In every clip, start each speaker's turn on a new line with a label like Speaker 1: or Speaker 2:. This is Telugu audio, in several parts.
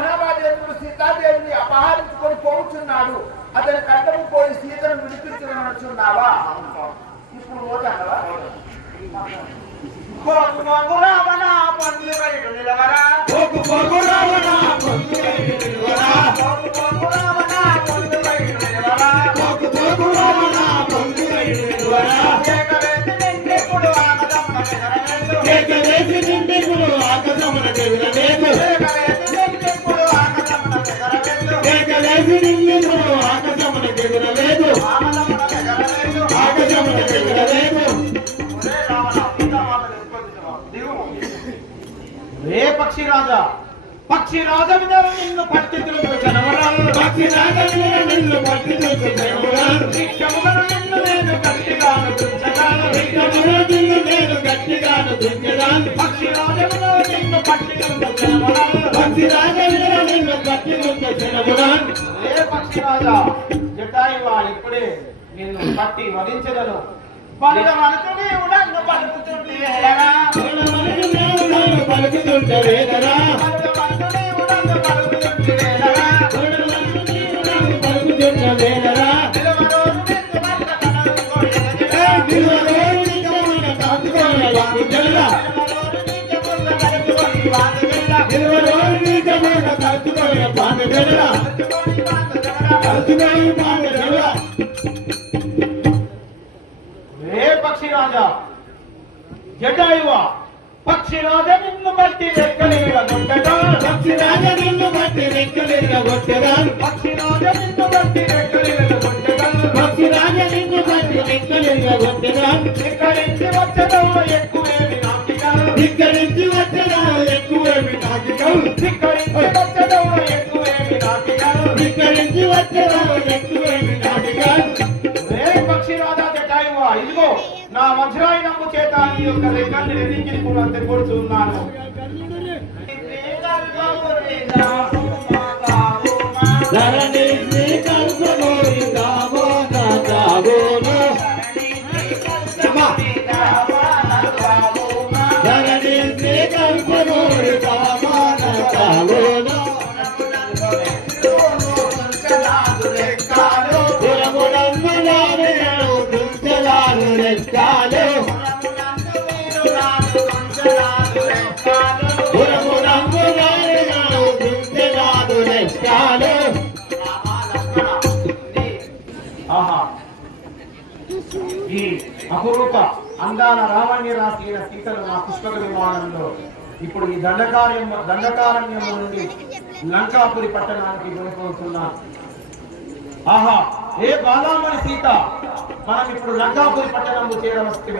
Speaker 1: రామాదేవుడు సీతాదేవిని అపహరించుకొని పోవుచున్నాడు. అతని కట్టము పోయి సీతను విడిపించుకున్నావా ఇప్పుడు కోపు రావణ పండు వైడు నిలవరా?
Speaker 2: రావణ
Speaker 1: రావణ వైడు
Speaker 2: రావణ.
Speaker 1: ఏకవేసి.
Speaker 2: ఏకవేసి
Speaker 3: రే పక్షి రాజా పక్షి రాజా మీద నిన్ను పట్టి తిరుగుతున్నాను
Speaker 2: పక్షి రాగమున నిన్ను పట్టి
Speaker 3: నిన్ను నేను గట్టిగాను తుంచగాను.
Speaker 2: విక్రమున నిన్ను నేను గట్టిగాను దుంకెదాను.
Speaker 3: పక్షి నిన్ను పట్టి తిరుగుతున్నాను
Speaker 2: పక్షి నిన్ను.
Speaker 3: రే పక్షి రాజా జటాయువా ఇప్పుడే నిన్ను పట్టి వధించగలను నన్ను పలుకుతుంటే.
Speaker 2: పలుకుతుంటే వేదరా.
Speaker 3: పలుకుతుంటే
Speaker 2: వేదరా.
Speaker 3: నిలవరోడు మల్ల కనలు కోయెదగిన.
Speaker 2: రెక్కలెరగొట్టెదాను.
Speaker 3: పక్షి రాజా నిన్ను బట్టి లెక్కలేగా నొట్టగా
Speaker 2: పక్షి రాజ నిన్ను బట్టి రెక్కలెరగొట్టెదాను.
Speaker 3: ఎక్కడించి వచ్చదవ ఎక్కువేమి నాటిగా
Speaker 2: ధిక్కరించి వచ్చెదా ఎక్కువేమి నాటికం.
Speaker 3: ఇక్కడించి వచ్చదవ ఎక్కువేమి నాటిగా
Speaker 2: ధిక్కరించి వచ్చెదా ఎక్కువేమి నాటికం.
Speaker 3: రే పక్షి రాజా జటాయువా ఇదిగో నా వజ్రాయి నమ్ము చేత ఈ యొక్క రెక్కల్ని రెదించి కూడా తెగొడుతున్నాను
Speaker 2: ధరణి
Speaker 3: ఈ అపురూప అందాల రావణ్య రాశి సీతలు నా పుష్పక విమానంలో ఇప్పుడు ఈ దండకార్యం దండకారణ్యం నుండి లంకాపురి పట్టణానికి వెళ్ళిపోతున్నా ఆహా ఏ బాలామణి సీత? మనం ఇప్పుడు లంకాపురి పట్టణంలో చేరవస్తే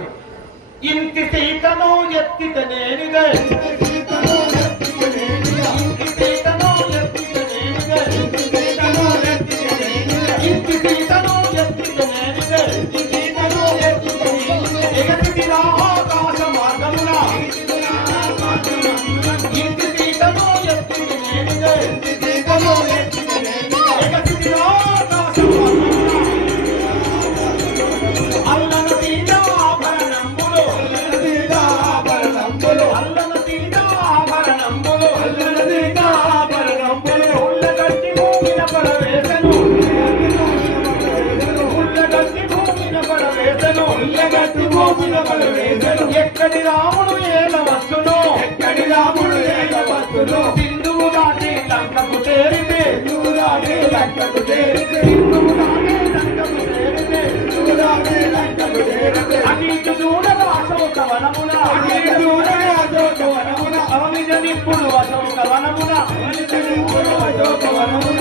Speaker 3: ఇంటి సీతను ఎత్తిత నేనిదే. ఇంటి సీతను ఎత్తిత నేనిదే. ఇంటి సీతను ఎత్తిత నేనిదే. ఎగసిటిన ఆకాశ ఎక్కడి రాముడు ఏల వస్తును?
Speaker 2: ఎక్కడి రాముడు ఏల వస్తును.
Speaker 3: సింధువు దాటి లంకకు చేరితే?
Speaker 2: దూరాడే లంకకు చేరితే?
Speaker 3: సింధువు దాటి లంకకు చేరితే?
Speaker 2: దూరాడే లంకకు చేరితే?
Speaker 3: అటు ఇటు చూడగా అశోక వనమున
Speaker 2: అటు దూరగా అశోక వనమున
Speaker 3: అవనిజనిప్పుడు అశోక వనమున
Speaker 2: అవనిజనిప్పుడు అశోక వనమున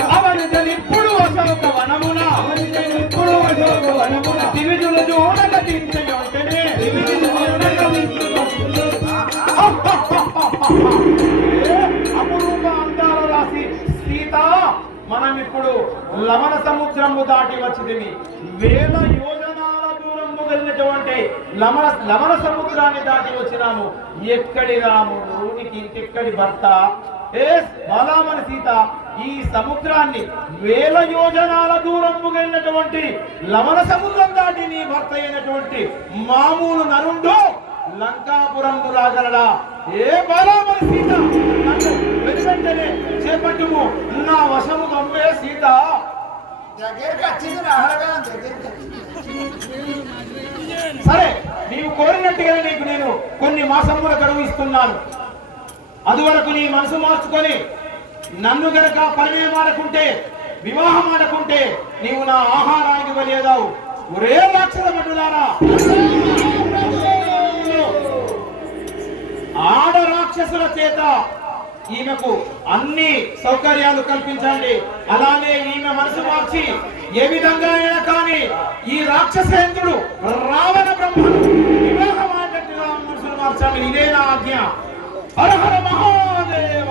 Speaker 3: సీత మనం ఇప్పుడు లవణ సముద్రము దాటి వచ్చింది వేల యోజనాల దూరము వెళ్ళినటువంటి లవణ లవణ సముద్రాన్ని దాటి వచ్చినాము. ఎక్కడి రాముడు నీకు ఇంకెక్కడి భర్త? ఏ? బలామని సీత. ఈ సముద్రాన్ని వేల యోజనాల దూరం వెళ్ళినటువంటి లవణ సముద్రం దాటి నీ భర్త అయినటువంటి మామూలు నరుండు లంకాపురం రాగలడా? ఏ బాలామని సీత? నన్ను వెనువెంటనే చేపట్టుము. నా వశము గమ్మే సీత.
Speaker 1: దగ్గరికి వచ్చింది
Speaker 3: సరే నీవు కోరినట్టుగా నీకు నేను కొన్ని మాసముల గడువు ఇస్తున్నాను. అది వరకు నీ మనసు మార్చుకొని నన్ను గనక పరిణయం ఆడకుంటే వివాహం ఆడకుంటే నీవు నా ఆహారానికి వెళ్ళేదావు ఒరే రాక్షస మండులారా! చేత ఈమెకు అన్ని సౌకర్యాలు కల్పించండి. అలానే ఈమె మనసు మార్చి ఏ విధంగా అయినా కానీ ఈ రాక్షసేంద్రుడు రావణ బ్రహ్మను వివాహం ఆడట్టుగా మనసును మార్చండి ఇదే నా ఆజ్ఞ. హర హర మహాదేవ